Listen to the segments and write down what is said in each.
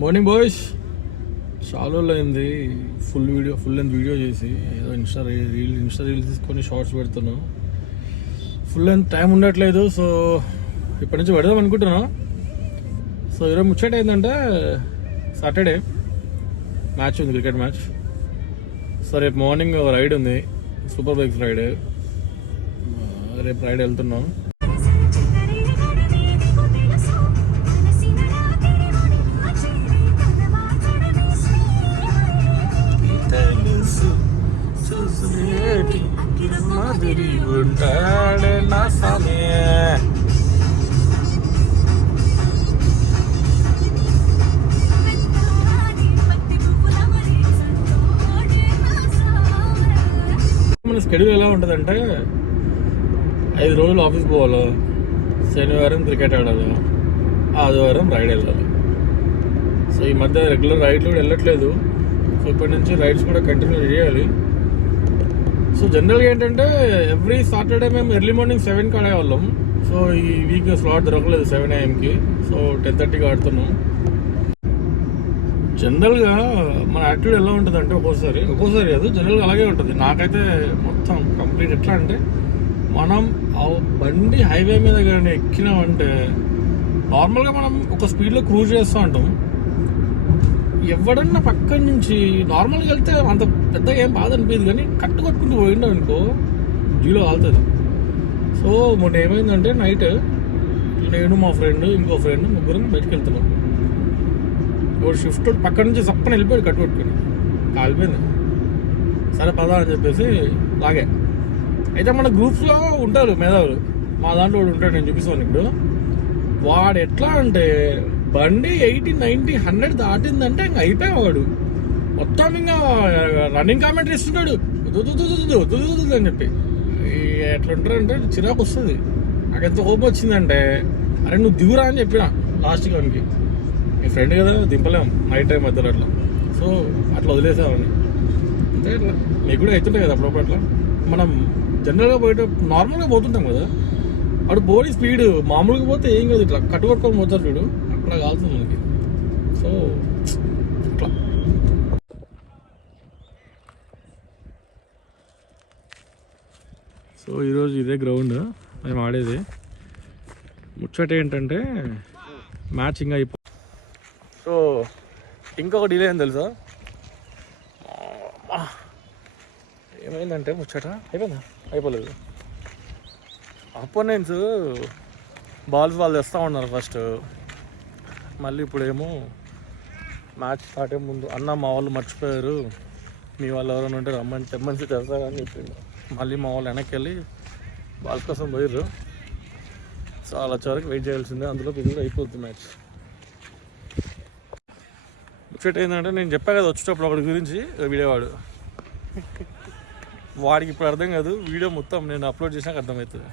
Morning boys. చాలా రోజులైంది full length video చేసి. ఏదో ఇన్స్టా రీల్స్ తీసుకొని షార్ట్స్ పెడుతున్నాం. ఫుల్ లెంత్ టైం ఉండట్లేదు. సో ఇప్పటి నుంచి పెడదాం అనుకుంటున్నాం. సో ఈరోజు ముచ్చట ఏంటంటే సాటర్డే మ్యాచ్ ఉంది, క్రికెట్ మ్యాచ్. సో రేపు మార్నింగ్ రైడ్ ఉంది, సూపర్ బైక్స్ రైడ్. రేపు రైడ్ వెళ్తున్నాం. మన స్కెడ్యూల్ ఎలా ఉంటుందంటే 5 రోజులు ఆఫీస్ పోవాలి, శనివారం క్రికెట్ ఆడాలి, ఆదివారం రైడ్ వెళ్ళాలి. సో ఈ మధ్య రెగ్యులర్ రైడ్లు కూడా వెళ్ళట్లేదు. సో ఇప్పటి నుంచి రైడ్స్ కూడా కంటిన్యూ చేయాలి. సో జనరల్గా ఏంటంటే ఎవ్రీ సాటర్డే మేము ఎర్లీ మార్నింగ్ 7కి ఆడేవాళ్ళం. సో ఈ వీక్ స్లాట్ దొరకలేదు 7 AM. సో 10:30కి ఆడుతున్నాం. జనరల్గా మన యాక్టివిటీ ఎలా ఉంటుంది అంటే ఒక్కోసారి కాదు, జనరల్గా అలాగే ఉంటుంది. నాకైతే మొత్తం కంప్లీట్ ఎట్లా అంటే, మనం బండి హైవే మీద కానీ ఎక్కినామంటే నార్మల్గా మనం ఒక స్పీడ్లో క్రూజ్ చేస్తూ ఉంటాం. ఎవడన్నా పక్కన నుంచి నార్మల్గా వెళ్తే అంత పెద్దగా ఏం బాధ అనిపించదు, కానీ కట్టుకొట్టుకుంటూ పోయిండు అనుకో జీలో కాలుతుంది. సో మొన్న ఏమైందంటే నైట్ నేను మా ఫ్రెండ్ ఇంకో ఫ్రెండ్ ముగ్గురం బయటకు వెళ్తున్నాం. ఒక షిఫ్ట్ పక్క నుంచి చప్పని వెళ్ళిపోయాడు కట్టుకొట్టుకుని, కాలిపోయింది. సరే పదా అని చెప్పేసి లాగే. అయితే మన గ్రూప్స్లో ఉంటారు మేధావులు, మా దాంట్లో వాడు ఉంటాడు, నేను చూపిస్తాను ఇప్పుడు. వాడు ఎట్లా అంటే బండి 80, 90, 100 దాటిందంటే ఇంకా అయిపోయేవాడు. మొత్తం ఇంకా రన్నింగ్ కామెంటరీ ఇస్తున్నాడు అని చెప్పి. ఎట్లా ఉంటారంటే చిరాకు వస్తుంది. నాకు ఎంత కోపం వచ్చిందంటే, అరే నువ్వు దిగురా అని చెప్పిన లాస్ట్కి వానికి. మీ ఫ్రెండ్ కదా, దింపలేం నైట్ టైం మధ్యలో అట్లా. సో అట్లా వదిలేసామని. అంతే అట్లా మీకు కూడా అవుతుంటాయి కదా అప్పుడప్పుడు. అట్లా మనం జనరల్గా పోయేటప్పుడు నార్మల్గా పోతుంటాం కదా, అప్పుడు పోనీ స్పీడ్ మామూలుగా పోతే ఏం కాదు, ఇట్లా కట్టుకొట్టుకొని పోతారు చూడు, అక్కడ కాలుతుంది మనకి. సో ఇట్లా సో ఈరోజు ఇదే గ్రౌండ్ మేము ఆడేది. ముచ్చట ఏంటంటే మ్యాచ్ ఇంకా అయిపో. సో ఇంకొక డిలే ఏం తెలుసా, ఏమైందంటే ముచ్చట అయిపోయిందా, అయిపోలేదు. అపోనెంట్స్ బాల్స్ వాళ్ళు తెస్తూ ఉన్నారు ఫస్ట్. మళ్ళీ ఇప్పుడేమో మ్యాచ్ స్టార్ట్ అయ్యే ముందు, అన్న మా వాళ్ళు మర్చిపోయారు, మీ వాళ్ళు ఎవరైనా ఉంటే రమ్మని తెమ్మని తెస్తారని చెప్పిండు. మళ్ళీ మా వాళ్ళు వెనక్కి వెళ్ళి బాల్స్ కోసం పోయారు. సో అలా వచ్చే వరకు వెయిట్ చేయాల్సిందే. అందులో ఇది కూడా అయిపోతుంది మ్యాచ్. ముచ్చట ఏంటంటే, నేను చెప్పా కదా వచ్చేటప్పుడు ఒకటి గురించి వీడియోవాడు, వాడికి ఇప్పుడు అర్థం కాదు. వీడియో మొత్తం నేను అప్లోడ్ చేసినాక అర్థమవుతుంది.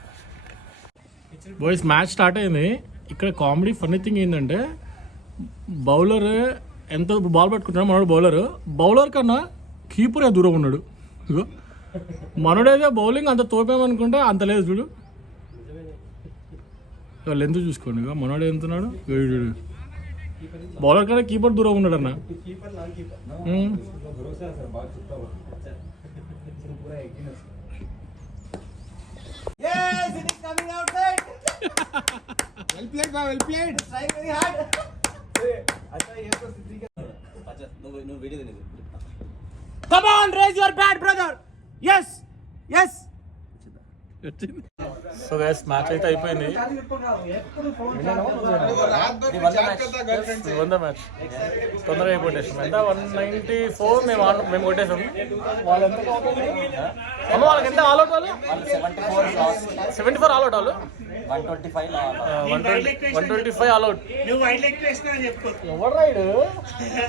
బాయ్స్ మ్యాచ్ స్టార్ట్ అయింది. ఇక్కడ కామెడీ ఫన్నీ థింగ్ ఏంటంటే, బౌలర్ ఎంత బాల్ పట్టుకుంటాడు మనోడు, బౌలర్ కన్నా కీపర్ దూరం ఉన్నాడు. ఇగో మనోడైతే బౌలింగ్ అంత తోపేమనుకుంటే అంత లేదు చూడు. ఇవాళ ఎందుకు చూసుకోండి, ఇక మనోడు ఎంతున్నాడు చూడు. బౌలర్ కన్నా కీపర్ దూరం ఉన్నాడు అన్న. Well played, bro. Well played. Trying very hard. Come on, raise your bat, brother. Yes, yes. So guys match అయితే అయిపోయింది. మ్యాచ్ తొందరగా అయిపోయేసాం. ఎంత 194 మేము కొట్టేసాం. వాళ్ళకి ఎంత ఆల్అౌట్, వాళ్ళు 74 ఆల్అౌట్, వాళ్ళు 125 ఆల్అౌట్. ఎవరు రైడ్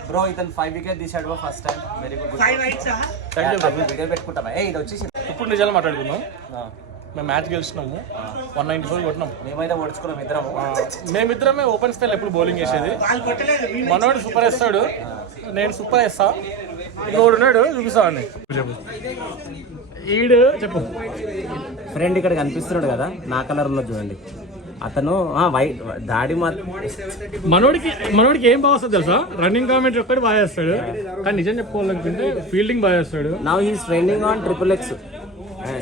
బ్రో, ఇతను 5 వికెట్ తీసాడు ఫస్ట్ టైం. Very good. 5 రైట్స్ వీడియో పెట్టుకుంటామా? ఇది వచ్చేసి ఇప్పుడు నిజాలు మాట్లాడుకుందాం. మేము మ్యాచ్ గెలిచినాము, 194 కొట్టినాం. మేమైతే ఓడించుకున్నాం ఇద్దరం. మేమిద్దరమే ఓపెన్ స్పెల్ ఎప్పుడు బౌలింగ్ చేసేది. మనోడు సూపర్ వేస్తాడు, నేను సూపర్ వేస్తా. ఇంకోడు ఉన్నాడు చూపిస్తా అని చెప్పు. ఈడు చెప్పు. ఫ్రెండ్ ఇక్కడ కనిపిస్తున్నాడు కదా, నా కలర్ లో చూడండి. అతను వైట్ దాడి మనోడికి ఏం బాగా వస్తుంది తెలుసా? రన్నింగ్ కామెంట్ ఒక్కటి బాగా చేస్తాడు, కానీ నిజం చెప్పుకోవాలనుకుంటే ఫీల్డింగ్ బాగా చేస్తాడు. Now he's trending on XXX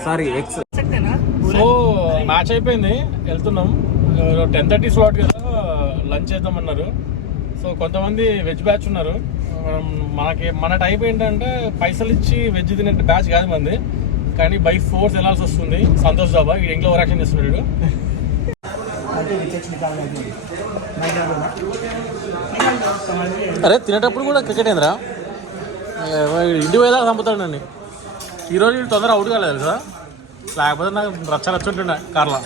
sorry X. So match అయిపోయింది, వెళ్తున్నాం. 10:30 స్లాట్ కదా, లంచ్ చేద్దామన్నారు. సో కొంతమంది వెజ్ బ్యాచ్ ఉన్నారు. మన టైప్ ఏంటంటే పైసలు ఇచ్చి వెజ్ తినే బ్యాచ్ కాదు మంది, కానీ బై ఫోర్స్ వెళ్ళాల్సి వస్తుంది. సంతోష్ దాబా ఈ ఇంట్లో ఓవర్ యాక్షన్ చేస్తున్నాడు. అరే తినేటప్పుడు కూడా క్రికెట్ ఏందిరా, ఇంటి పోయేలా చంపుతాడు నన్ను. ఈరోజు తొందరగా అవుట్ కాలేదు తెలుసా, లేకపోతే నాకు రచ్చ రచ్చుంటుండే కార్లో.